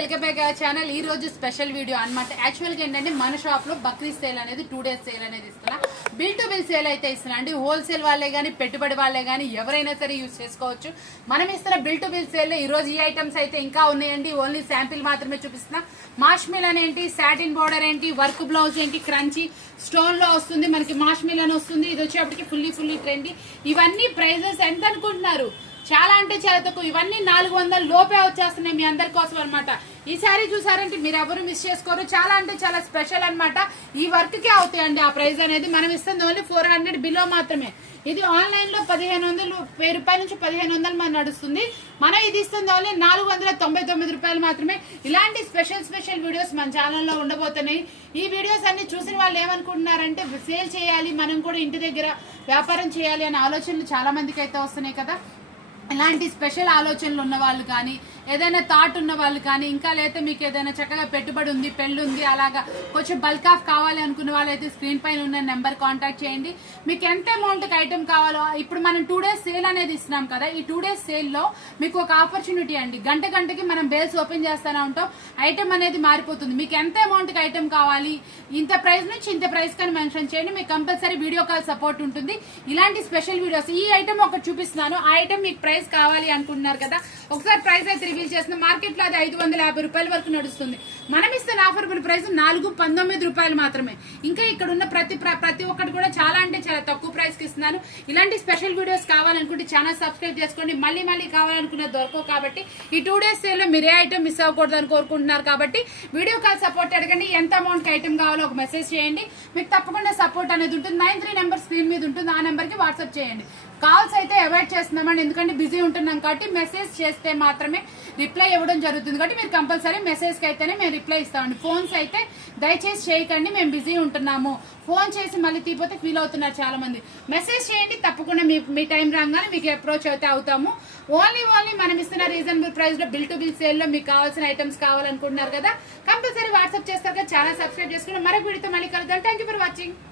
Welcome back our channel. ఈ రోజు special video అన్నమాట. యాక్చువల్గా ఏంటంటే మన షాప్లో బక్రీద్ బక్రీ సేల్ అనేది టూ డేస్ సేల్ అనేది ఇస్తున్నా. బిల్ టు బిల్ సేల్ అయితే ఇస్తున్నా. అండి హోల్సేల్ వాళ్ళే కానీ పెట్టుబడి వాళ్ళే కానీ ఎవరైనా సరే యూజ్ చేసుకోవచ్చు. మనం ఇస్తున్న బిల్ టు బిల్ సేల్ ఈ రోజు ఈ ఐటమ్స్ అయితే ఇంకా ఉన్నాయండి. ఓన్లీ శాంపిల్ మాత్రమే చూపిస్తున్నా. మాష్ మిలన్ ఏంటి? సాటిన్ బోర్డర్ ఏంటి? వర్క్ బ్లౌజ్ ఏంటి? క్రంచీ స్టోన్లో వస్తుంది మనకి మాష్ మిలన్ వస్తుంది. ఇది వచ్చేప్పటికి ఫుల్లీ ఫుల్లీ ట్రెండీ ఇవన్నీ ప్రైజెస్ ఎంత అనుకుంటున్నారు? చాలా అంటే చాలా తక్కువ. ఇవన్నీ నాలుగు వందల లోపే వచ్చేస్తున్నాయి మీ అందరి కోసం అనమాట ఈ చూసారంటే మీరు ఎవరు మిస్ చేసుకోరు. చాలా అంటే చాలా స్పెషల్ అనమాట ఈ వర్క్కే అవుతాయండి ఆ ప్రైస్ అనేది. మనం ఇస్తుంది ఓన్లీ ఫోర్ హండ్రెడ్ బిలో మాత్రమే. ఇది ఆన్లైన్లో పదిహేను వందలు వెయ్యి రూపాయల నుంచి పదిహేను వందలు మన నడుస్తుంది. మనం ఇది ఇస్తుంది ఓన్లీ నాలుగు వందల తొంభై తొమ్మిది రూపాయలు మాత్రమే. ఇలాంటి స్పెషల్ స్పెషల్ వీడియోస్ మన ఛానల్లో ఉండబోతున్నాయి. ఈ వీడియోస్ అన్ని చూసిన వాళ్ళు ఏమనుకుంటున్నారంటే సేల్ చేయాలి మనం కూడా ఇంటి దగ్గర వ్యాపారం చేయాలి అనే ఆలోచనలు చాలా మందికి అయితే వస్తున్నాయి కదా. ఇలాంటి స్పెషల్ ఆలోచనలు ఉన్న వాళ్ళు కానీ ఏదైనా థాట్ ఉన్న వాళ్ళు కానీ ఇంకా లేకపోతే మీకు ఏదైనా చక్కగా పెట్టుబడి ఉంది పెళ్ళి ఉంది అలాగా కొంచెం బల్క్ ఆఫ్ కావాలి అనుకున్న వాళ్ళైతే స్క్రీన్ పైన ఉన్న నెంబర్ కాంటాక్ట్ చేయండి. మీకు ఎంత అమౌంట్కి ఐటమ్ కావాలో ఇప్పుడు మనం టూ డేస్ సేల్ అనేది ఇస్తున్నాం కదా ఈ టూ డేస్ సేల్లో మీకు ఒక ఆపర్చునిటీ అండి. గంట గంటకి మనం బేల్స్ ఓపెన్ చేస్తూనే ఉంటాం ఐటమ్ అనేది మారిపోతుంది. మీకు ఎంత అమౌంట్కి ఐటమ్ కావాలి ఇంత ప్రైస్ నుంచి ఇంత ప్రైస్ కానీ మెన్షన్ చేయండి. మీకు కంపల్సరీ వీడియో కాల్ సపోర్ట్ ఉంటుంది. ఇలాంటి స్పెషల్ వీడియోస్ ఈ ఐటమ్ ఒకటి చూపిస్తున్నాను. ఆ ఐటమ్ మీకు ప్రైస్ కావాలి అనుకుంటున్నారు కదా ఒకసారి ప్రైస్ అయితే రివీల్ చేసిన మార్కెట్లో అది ఐదు వందల యాభై రూపాయల వరకు నడుస్తుంది. మనం ఇస్తున్న ఆఫర్బుల్ ప్రైస్ నాలుగు పంతొమ్మిది రూపాయలు మాత్రమే. ఇంకా ఇక్కడ ఉన్న ప్రతి ప్ర- ప్రతి ఒక్కటి కూడా చాలా అంటే చాలా తక్కువ ప్రైస్కి ఇస్తున్నాను. ఇలాంటి స్పెషల్ వీడియోస్ కావాలనుకుంటే ఛానల్ సబ్స్క్రైబ్ చేసుకోండి. మళ్ళీ మళ్ళీ కావాలనుకున్న దొరకవు కాబట్టి ఈ టూ డేస్ సేల్లో మీరే ఐటమ్ మిస్ అవ్వకూడదు అని కోరుకుంటున్నారు కాబట్టి వీడియో కాల్ సపోర్ట్ అడగండి. ఎంత అమౌంట్ ఐటమ్ కావాలో ఒక మెసేజ్ చేయండి. మీకు తప్పకుండా సపోర్ట్ అనేది ఉంటుంది. నైన్ త్రీ నెంబర్ స్క్రీన్ మీద ఉంటుంది. ఆ నెంబర్కి వాట్సాప్ చేయండి. కాల్స్ అయితే అవాయిడ్ చేస్తున్నామండి. ఎందుకంటే బిజీ ఉంటున్నాం కాబట్టి మెసేజ్ చేస్తే మాత్రమే రిప్లై ఇవ్వడం జరుగుతుంది. కాబట్టి మీరు కంపల్సరీ మెసేజ్కి అయితేనే మేము రిప్లై ఇస్తామండి. ఫోన్స్ అయితే దయచేసి చేయకండి మేము బిజీ ఉంటున్నాము. ఫోన్ చేసి మళ్ళీ తీపోతే ఫీల్ అవుతున్నారు చాలా మంది మెసేజ్ చేయండి తప్పకుండా మీ మీ టైం రాగానే మీకు అప్రోచ్ అయితే అవుతాము. ఓన్లీ ఓన్లీ మనం ఇస్తున్న రీజనబుల్ ప్రైస్లో బిల్ టు బిల్ సేల్లో మీకు కావాల్సిన ఐటమ్స్ కావాలనుకుంటున్నారు కదా. కంపల్సరీ వాట్సాప్ చేస్తారు కదా ఛానల్ సబ్స్క్రైబ్ చేసుకుని మరొక వీడితో మళ్ళీ కలుద్దాం. Thank you for watching